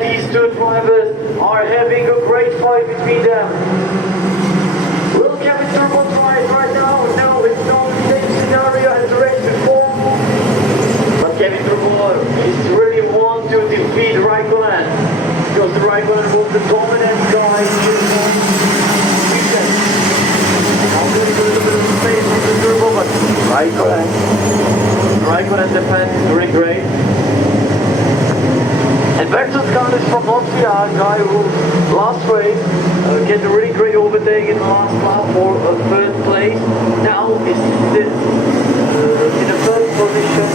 and these two drivers are having a great fight between them. Will Kevin Turbo try it right now? No, it's not the same scenario as the race before. But Kevin Turbo is really want to defeat Raikkonen, because Raikkonen was the dominant guy in this weekend. Now there's a little bit of space for the Turbo, but Raikkonen's defense is really great. And Bertel's car is from Austria, a guy who last race get a really great overtake in the last lap for a third place. Now is in a third position.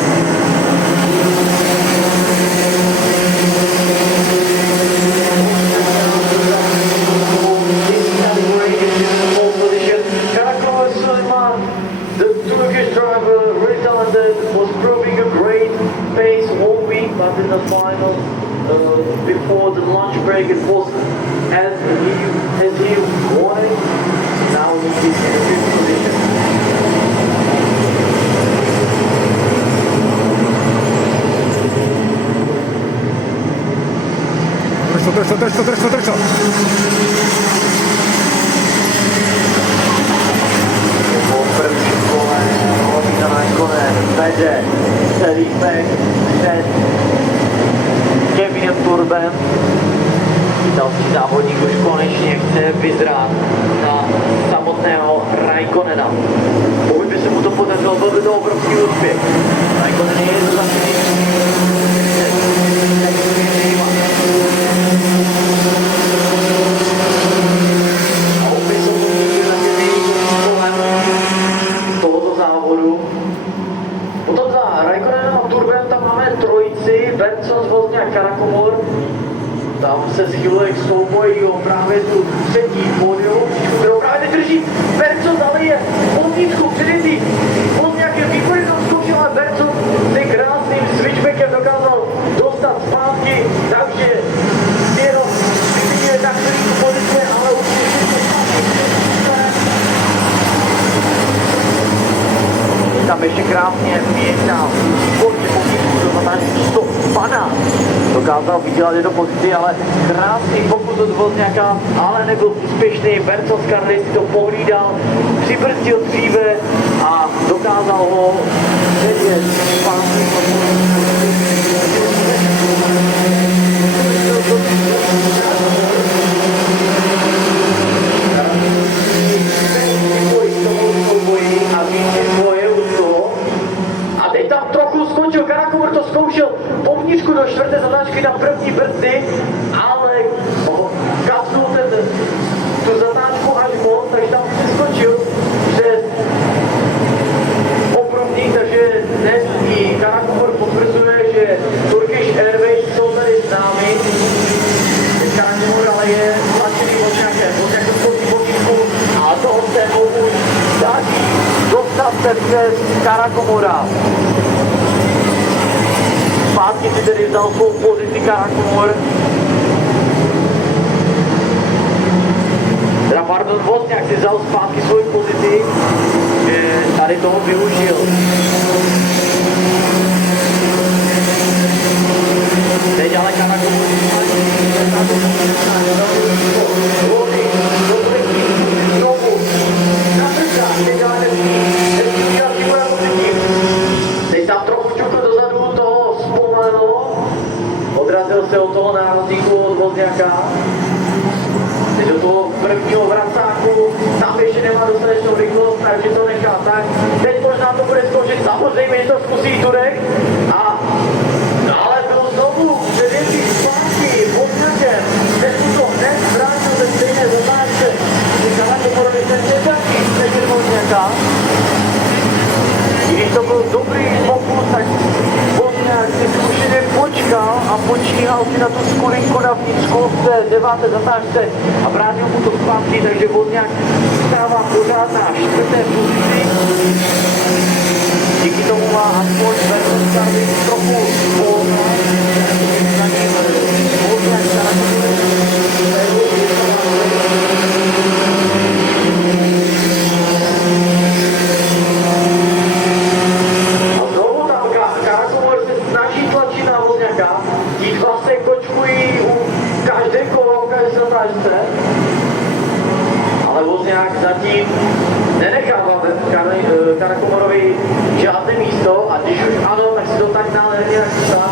The Turkish driver, really talented, was proving a great pace all week, but in the final, before the lunch break, it was as he wanted. Now he's in a good position. Drzno. První kole, Vojta Raikkonen vede celý pek před Kevinem Turbem. Další závodník už konečně chce vyzrát na samotného Raikkonena. Pokud by se mu to podařilo, byl by to obrovský úspěch. Raikkonen je jednoznačný. Potom za Raikkonenem a Turbem tam máme trojici, Benson, Wozniak, Karakomoř. Tam se schyluje k souboji o právě tu třetí pódium, kterou právě teď drží. Benson ale je povnitřku předjetý. Wozniak je výborně tam zkoušel, ale Benson si krásným switchbackem dokázal dostat zpátky, takže jenom vyvíjuje na chvíli pozice, ale určitě tam ještě krásně vyjednal hodně pokusů, to znamená, že to padá. Dokázal vydělat jednu pozici, ale krásný pokus od Wozniaka, ale nebyl úspěšný. Benson z Karly si to pohlídal, přibrzdil dříve a dokázal ho předjet zpátky. A teď tam trochu skočil, Karakomoř to zkoušel povnitřku do čtvrté zatáčky na první brzdy, ale kapnul tu zatáčku až moc, takže tam přeskočil přes obrubník, takže dnes i Karakomoř potvrzuje, že Turkish Airways jsou tady s námi. Karakomoř ale je tlačený Wozniakem, Wozniak to skočí povnitřku a toho se už daří dostat se přes Karakomořa. Zpátky si tedy vzal svou pozici Karakomoř. Pardon, Wozniak si vzal zpátky svoji pozici, že tady toho využil. Teď ale Karakomoř teď tam trochu čukl dozadu, toho zpomalilo, odrazil se od toho nárazníku od Wozniaka. Teď do toho prvního vracáku, tam ještě nemá dostatečnou rychlost, takže to nechá tak. Teď možná to bude zkoušet, samozřejmě, že to zkusí Turek, ale byl znovu předjetý zpátky Wozniakem, teď mu to hned vrátil ze stejné zatáčce. Karakomořovi ten nedaří předjet Wozniaka. Když to byl dobrý pokus, tak Wozniak si zkušeně počkal a počíhal si na tu skulinku na vnitřku v té deváté zatáčce a vrátil mu to zpátky, takže Wozniak stává pořád na čtvrté pozici. Díky tomu má aspoň Verstappen trochu volna. Karakomoř se snaží tlačit na Wozniaka, ti dva se kočkují u tak zatím nenechává Karakomorovi žádné místo a když už ano, tak si to tak nádherně nachystá,